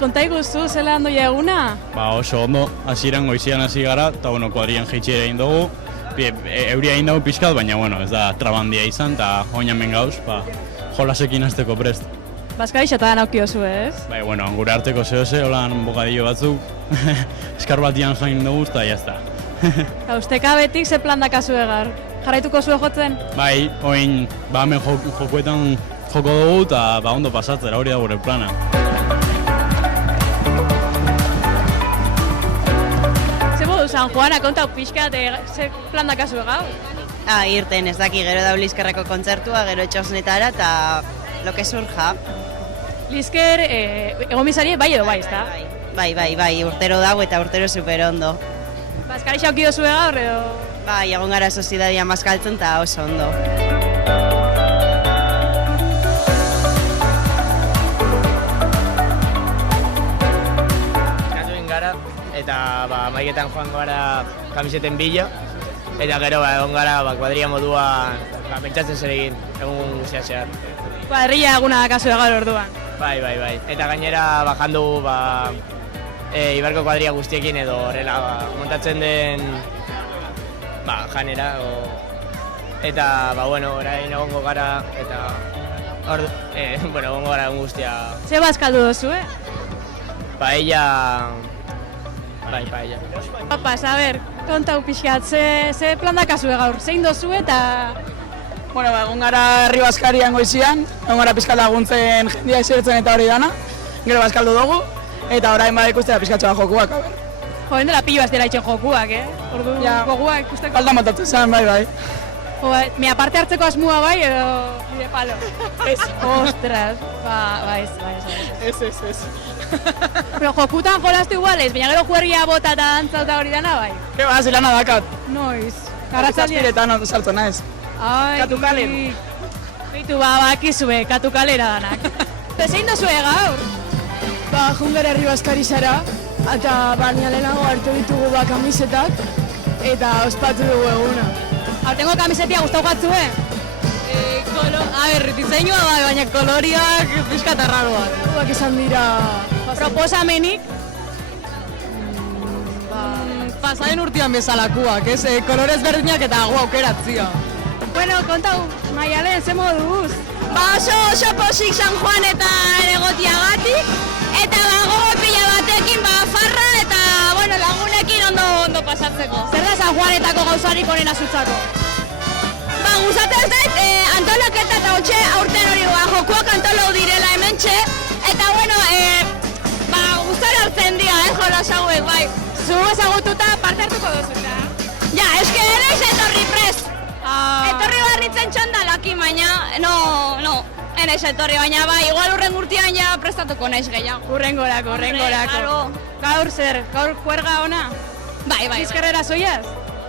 konta iguzu, zela ondo eguna? Oso ondo, hasieran goizian hasi gara, eta kuadrian jeitxera egin dugu. Euria egin dugu pixkat, baina ez da trabandia izan, eta oinan ben gauz, jolasekin hasteko prest. Baskarixa eta naukiozu, ez? Gure arteko zehose, holan bokadillo batzuk, eskar batian jain dugu, eta jazta. Eta usteka betik ze plan dakazu egar? Jarraituko zuen jotzen? Oin, hemen jokuetan joko dugu, eta ondo pasatzera, hori da gure plana. San Juana, kontau pixka, ze plan dakazu gaur? Irten, ez daki, gero da Lizkerreko kontzertua, gero Txosnetara, eta lo que surja. Lizker, egon bizari, bai edo bai, ezta? Bai, urtero dago eta urtero super ondo. Baskarixa auki dozu gaur edo? Bai, egon gara sozidadia maskaltzen eta oso ondo. Eta maiketan joan gara kamiseten bila, eta gero egon gara kuadria moduan pentsatzen zer egin, egun guztia zehar. Kuadrilla eguna dakazu gaur orduan? Bai. Eta gainera bajandu Ibarko kuadria guztiekin edo horrela montatzen den janera. Eta orain egongo gara eta egongo gara egun guztia. Ze bazkaldu dozu, Paella. Papas, a ber, kontau pixkat, ze plan dakazu gaur, zein dozu eta... Egon gara herri Baskarian goizian, egon gara pixkat laguntzen jendia esertzen eta hori dana, gero bazkaldu dugu, eta orain ikustera pixkatxoa jokuak, a ber. Joen dela pilo ez dela itxen jokuak, Ordu jokuak ikusteko... Falta motatzen zen, bai. Mea parte hartzeko asmua bai edo nire palo? Ez. Ostras, ez. Pero jokutan jolaztu igualez, baina gero juerria bota eta dantza eta hori dana bai? Zilana dakat. Noiz. Zazpiretan sartzen naiz. Katukalen. Bitu, bakizue, katukalera danak. Zein dozue gaur? Jungara herri Baskarixara, eta baina lehenago hartu ditugu kamisetak, eta ospatu dugu eguna. Aurtengo kamisetia gustau gatzue? Diseinua bai, baina koloriak pixka eta raroak. Guak izan dira... Proposamenik? Pasaren urtean bezalakuak, kolorez berdinak eta gu aukeratzia. Kontau, Maialen, ze moduz? Oso posik San Juanetan egotiagatik, eta gogo pila batekin farra eta lagunekin ondo pasatzeko. Zer da San Juanetako gauzarik onena zutzako? Gustatzen zait, antolaketa eta hotxe aurten hori jokuak antolau direla hementxe, eta gustora hartzen dira, jolas hauek, bai. Zu ezagututa parte hartuko duzuta? Ja, eske naiz etorri prest. Etorri barritzen txandalaki, baina, no, enaiz etorri, baina bai, igual urren urtean ja prestatuko naiz gehiago. Urrengorako. Gaur zer, gaur juerga ona? Bai. Bizkarrera zoiaz?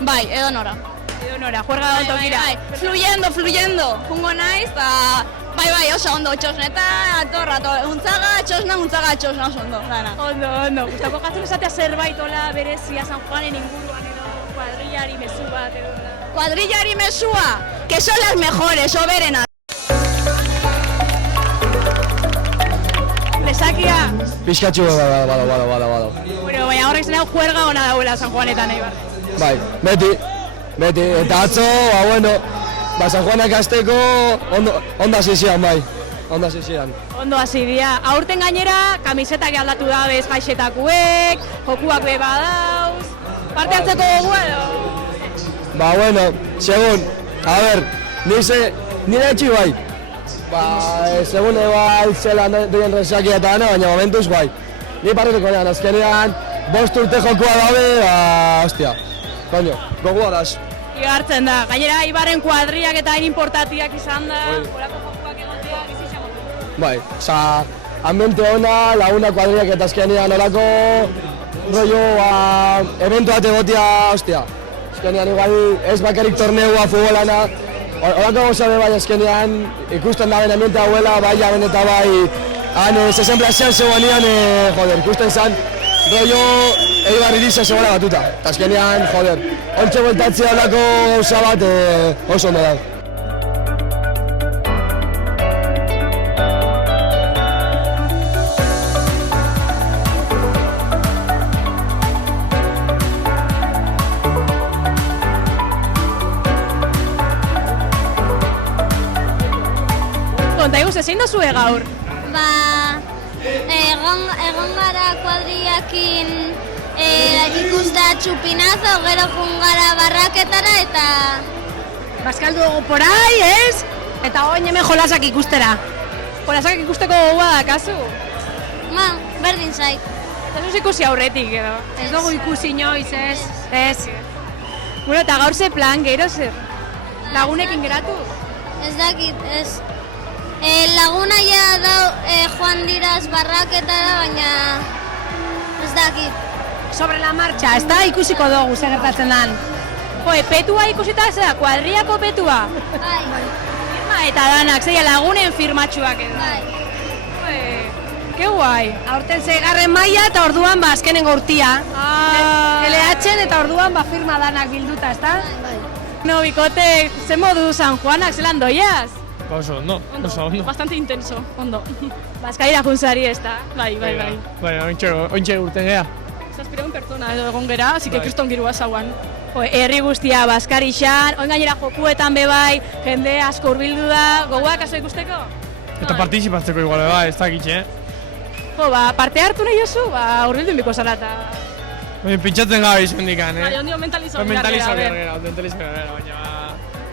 Bai, edo nora, juerga da ontokira. Fluyendo, jungo naiz, eta bai, oso ondo, Txosneta, atorra, untzaga, txosna, oso ondo. Ondo. Gustako jatzen esatea zerbait hola berezia San Juanen inguruan edo kuadrillari mezu bat edo... Kuadrillari mesua, que son las mejores, oberenak. Lesakia? Pixkatxu bada. Baina horrek zenau juerga ona dauela San Juanetan nahi bar. Bai, beti, eta atzo, San Juanak azteko ondo hasi zian, bai. Ondo hasi dira. Aurten gainera, kamisetak aldatu da bez jaixetakuek, jokuak be badauz. Parte hartzeko dugu edo? Segun, a ber, nire etxi bai. Segun zela duen resakia eta dana, baina momentuz bai. Ni parreteko nean, azkenean, 5 urte jokua dabe, hostia. Gogua daz. Igartzen da, gainera Ibarren kuadriak eta hain importatiak izan da, horako jokuak egoteak izan. Bai, ambiente ona, laguna kuadriak eta azkenean horako rollo eventu bat egotea, hostia. Azkenean igual ez bakarrik torneua, futbolana, horako gozabe bai azkenean ikusten da ben ambiente hauela, bai jaben eta bai han zezen plazean zegoenean, ikusten zan rollo Eibar irisa zegoela batuta. Eta azkenean, ontxe bueltatzea horako gauza bat oso ondo da. Deus, zein dozue gaur? Ba, egon gara kuadriakin ikustea txupinazo, gero jungara barraketara eta... Baskaldu dugu porai, ez? Eta oin hemen jolasak ikustera. Jolasak ikusteko gogoa da, kasu? Ma, berdin zait. Ez duz ikusi aurretik, edo? Ez dugu ikusi inoiz, ez? Ez. Bueno, eta gaur ze plan, gero zer? Lagunekin geratu? Ez dakit, ez. Laguna ja joan diraz barraketara, baina ez dakit. Sobre la marcha, ez da ikusiko dugu zer gertatzen dan. Joe, petua ikusita zera, kuadriako petua? Bai. Firma eta danak, zeia lagunen firmatxuak edo. Bai. Ke guai. Aurten zeigarren maila eta orduan azkenengo urtia. LH-en eta orduan firma danak bilduta, ezta? Bai. No, bikote, ze modu San Juanak, zelan doiaz? Oso ondo. Bastante intenso, ondo. Bazkaira juntzari ez da. Bai. Bai, ointxe urten gea. Zazpireun pertsona edo egon gera, así que kriston girua zauan. Herri guztia Baskarixan, oin gainera jokuetan bebai, jende asko hurbildu da, gogoak aso ikusteko? Eta partizipatzeko igual, ez dakitxe, Jo, parte hartu nahi oso, hurbildu inbiko zara eta... Pintxatzen gabe izan dikan, Bai, ondio mentalizau gara, baina...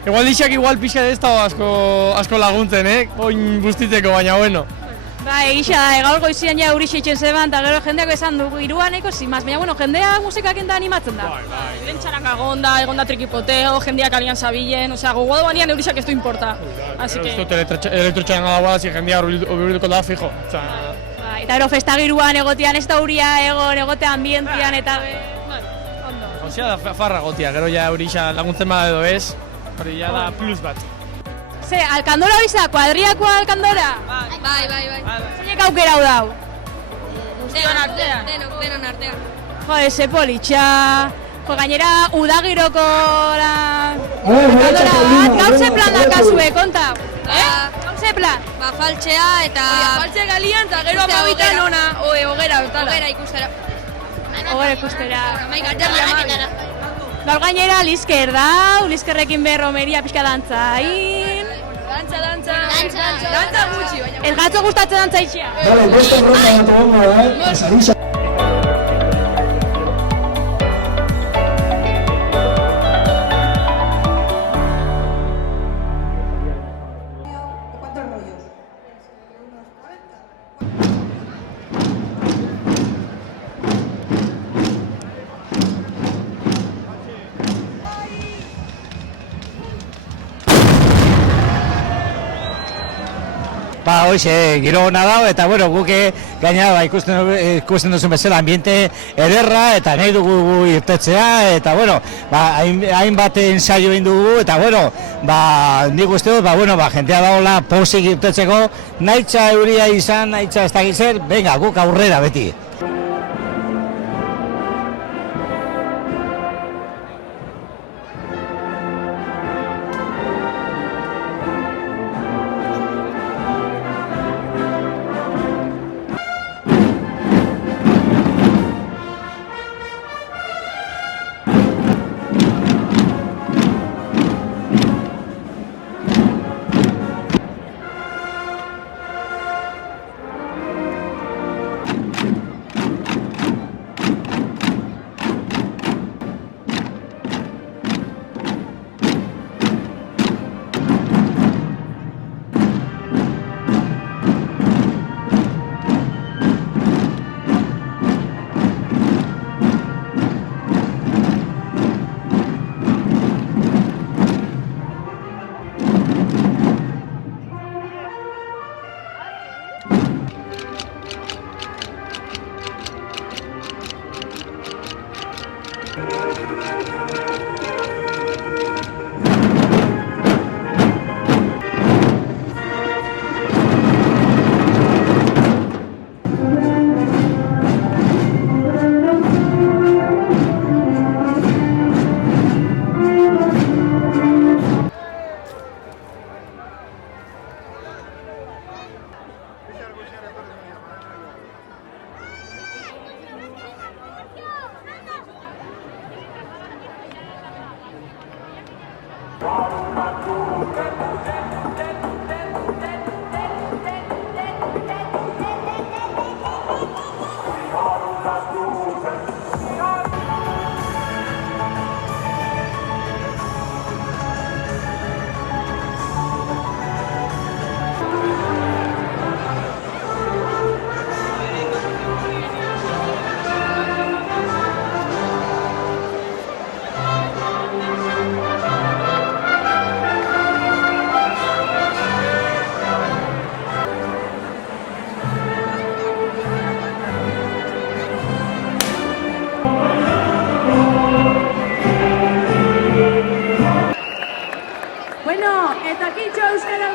Igual dixak pixka ez dago asko laguntzen, oin bustiteko, baina bueno. Ba, egisa da, gaur goizian ja uri seitzen zeban, eta gero jendeako esan dugu iruaneko zimaz, baina bueno, jendea musikak enta animatzen da. Bai. Lentxarak egon da trikipoteo, jendeak alian zabilen, osea, gogoa duanian eurisak ez du importa. Así que... Ez dut elektrotxaran gada zi jendea hurbilduko da, fijo. Eta gero festagiruan egotean, ez da huria egote ambientian eta... Ondo. Osea da farra gotia, gero ja eurisa laguntzen bada edo ez, hori ja da plus bat. Ze, alkandora hori kuadriakoa alkandora? Bai. Zeinek aukera hau dau? Denon artean. Jo, eze politxa. Jo, gainera, udagiroko alkandora bat, gauze plan dakazue, konta? Gauze plan? Ba, faltxea eta... Faltxe galian eta gero amabitan ona, hogera, Hogera ikustera. Hogera ikustera. Barraketara. Gaur gainera, Lizker dau, Lizkerrekin romeria pixka dantzain. Dantza gutxi, baina... Ez gatzo gustatzen dantza itxea? Beste ronda bat egongo da, Sarisa. Ba, hoxe, giro hona dago, eta bueno, guke gaina ikusten duzun bezala ambiente ederra, eta nahi dugu irtetzea, eta bueno, hainbat ensaio egin dugu, eta bueno, nik uste dut, jentea dagoela posik irtetzeko, nahitza euria izan, nahitza ez dakizer, venga, guk aurrera beti. Bueno, eta kintxo euskara